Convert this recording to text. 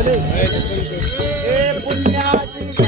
ए पुण्या जी